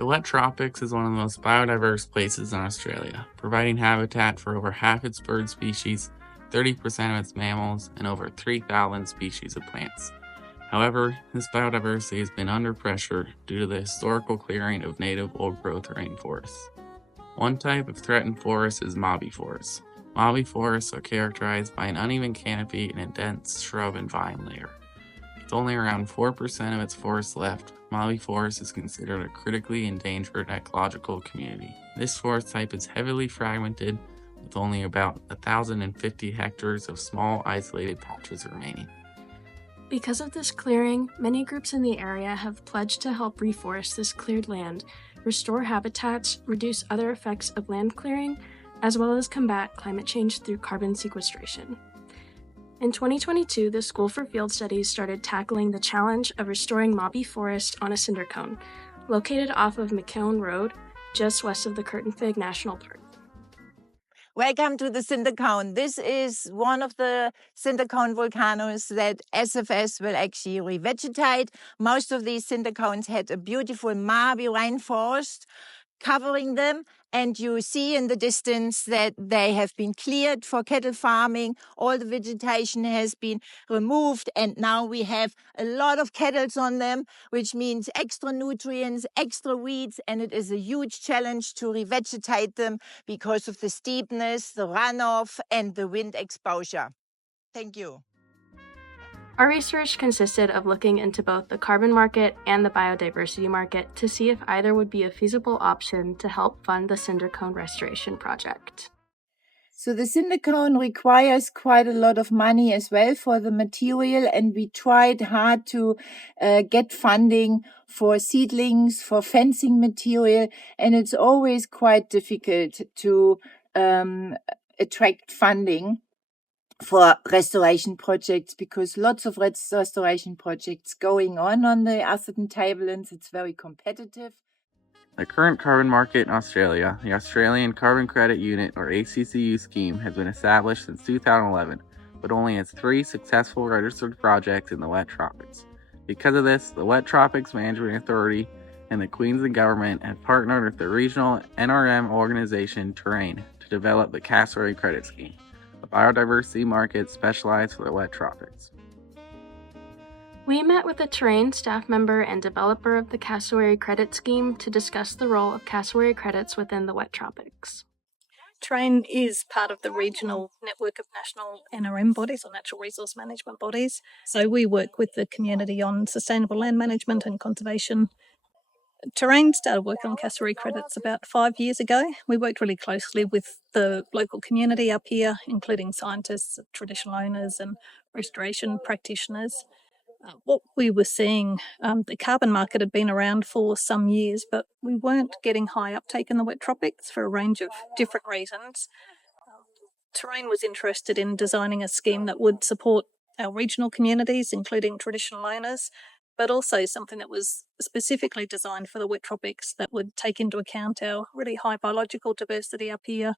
The wet tropics is one of the most biodiverse places in Australia, providing habitat for over half its bird species, 30% of its mammals, and over 3,000 species of plants. However, this biodiversity has been under pressure due to the historical clearing of native old-growth rainforests. One type of threatened forest is Mabi forests. Mabi forests are characterized by an uneven canopy and a dense shrub and vine layer. With only around 4% of its forest left, Mabi forest is considered a critically endangered ecological community. This forest type is heavily fragmented, with only about 1,050 hectares of small isolated patches remaining. Because of this clearing, many groups in the area have pledged to help reforest this cleared land, restore habitats, reduce other effects of land clearing, as well as combat climate change through carbon sequestration. In 2022, the School for Field Studies started tackling the challenge of restoring Mabi forest on a cinder cone, located off of McKeown Road, just west of the Curtain Fig National Park. Welcome to the cinder cone. This is one of the cinder cone volcanoes that SFS will actually revegetate. Most of these cinder cones had a beautiful Mabi rainforest covering them, and you see in the distance that they have been cleared for cattle farming. All the vegetation has been removed, and now we have a lot of cattle on them, which means extra nutrients, extra weeds, and it is a huge challenge to revegetate them because of the steepness, the runoff, and the wind exposure. Thank you. Our research consisted of looking into both the carbon market and the biodiversity market to see if either would be a feasible option to help fund the cinder cone restoration project. So the cinder cone requires quite a lot of money as well for the material, and we tried hard to get funding for seedlings, for fencing material, and it's always quite difficult to attract funding for restoration projects because lots of restoration projects going on the Atherton Tablelands. It's very competitive. The current carbon market in Australia, the Australian Carbon Credit Unit or ACCU scheme, has been established since 2011, but only has 3 successful registered projects in the wet tropics. Because of this, the Wet Tropics Management Authority and the Queensland government have partnered with the regional NRM organization Terrain to develop the Cassowary Credit Scheme, a biodiversity market specialized for the wet tropics. We met with a Terrain staff member and developer of the Cassowary Credit Scheme to discuss the role of cassowary credits within the wet tropics. Terrain is part of the regional network of national NRM bodies or natural resource management bodies. So we work with the community on sustainable land management and conservation. Terrain started working on cassowary credits about 5 years ago. We worked really closely with the local community up here, including scientists, traditional owners and restoration practitioners. What we were seeing, the carbon market had been around for some years, but we weren't getting high uptake in the wet tropics for a range of different reasons. Terrain was interested in designing a scheme that would support our regional communities, including traditional owners, but also something that was specifically designed for the wet tropics that would take into account our really high biological diversity up here.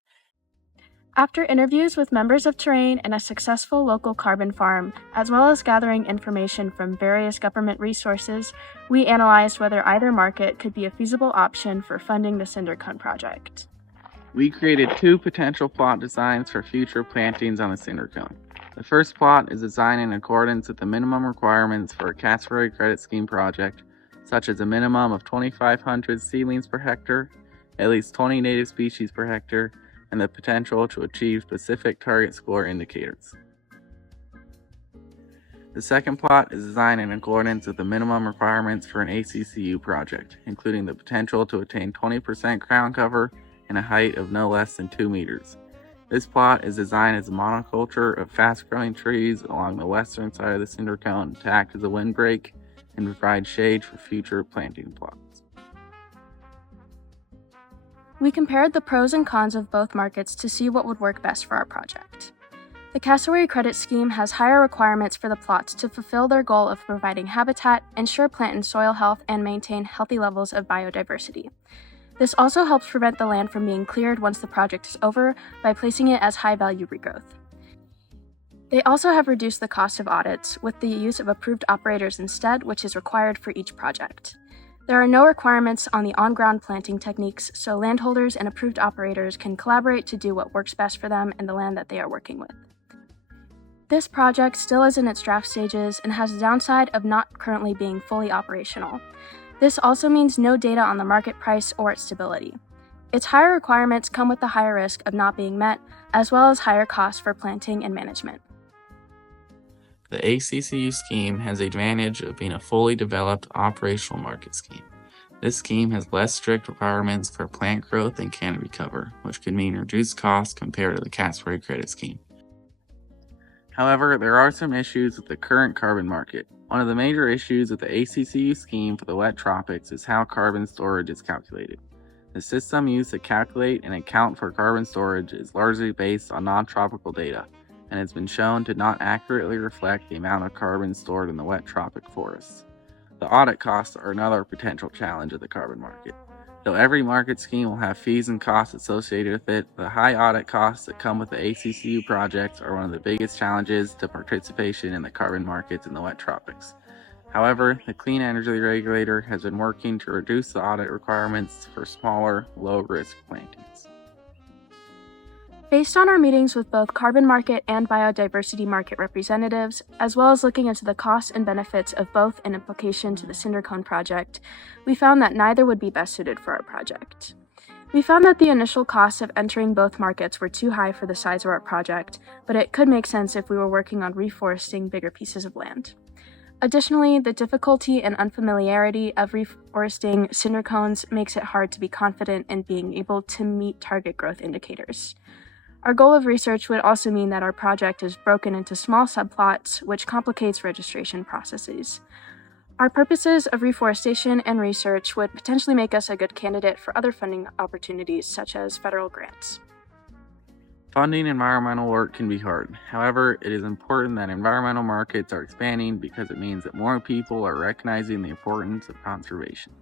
After interviews with members of Terrain and a successful local carbon farm, as well as gathering information from various government resources, we analyzed whether either market could be a feasible option for funding the cinder cone project. We created 2 potential plot designs for future plantings on the cinder cone. The first plot is designed in accordance with the minimum requirements for a Cassowary Credit Scheme project, such as a minimum of 2,500 seedlings per hectare, at least 20 native species per hectare, and the potential to achieve specific target score indicators. The second plot is designed in accordance with the minimum requirements for an ACCU project, including the potential to attain 20% crown cover and a height of no less than 2 meters. This plot is designed as a monoculture of fast-growing trees along the western side of the cinder cone to act as a windbreak and provide shade for future planting plots. We compared the pros and cons of both markets to see what would work best for our project. The Cassowary Credit Scheme has higher requirements for the plots to fulfill their goal of providing habitat, ensure plant and soil health, and maintain healthy levels of biodiversity. This also helps prevent the land from being cleared once the project is over by placing it as high-value regrowth. They also have reduced the cost of audits with the use of approved operators instead, which is required for each project. There are no requirements on the on-ground planting techniques, so landholders and approved operators can collaborate to do what works best for them and the land that they are working with. This project still is in its draft stages and has the downside of not currently being fully operational. This also means no data on the market price or its stability. Its higher requirements come with the higher risk of not being met, as well as higher costs for planting and management. The ACCU scheme has the advantage of being a fully developed operational market scheme. This scheme has less strict requirements for plant growth and canopy cover, which could mean reduced costs compared to the cat spray credit scheme. However, there are some issues with the current carbon market. One of the major issues with the ACCU scheme for the wet tropics is how carbon storage is calculated. The system used to calculate and account for carbon storage is largely based on non-tropical data, and has been shown to not accurately reflect the amount of carbon stored in the wet tropic forests. The audit costs are another potential challenge of the carbon market. Though every market scheme will have fees and costs associated with it, the high audit costs that come with the ACCU projects are one of the biggest challenges to participation in the carbon markets in the wet tropics. However, the Clean Energy Regulator has been working to reduce the audit requirements for smaller, low-risk plantings. Based on our meetings with both carbon market and biodiversity market representatives, as well as looking into the costs and benefits of both in implication to the cinder cone project, we found that neither would be best suited for our project. We found that the initial costs of entering both markets were too high for the size of our project, but it could make sense if we were working on reforesting bigger pieces of land. Additionally, the difficulty and unfamiliarity of reforesting cinder cones makes it hard to be confident in being able to meet target growth indicators. Our goal of research would also mean that our project is broken into small subplots, which complicates registration processes. Our purposes of reforestation and research would potentially make us a good candidate for other funding opportunities, such as federal grants. Funding environmental work can be hard. However, it is important that environmental markets are expanding because it means that more people are recognizing the importance of conservation.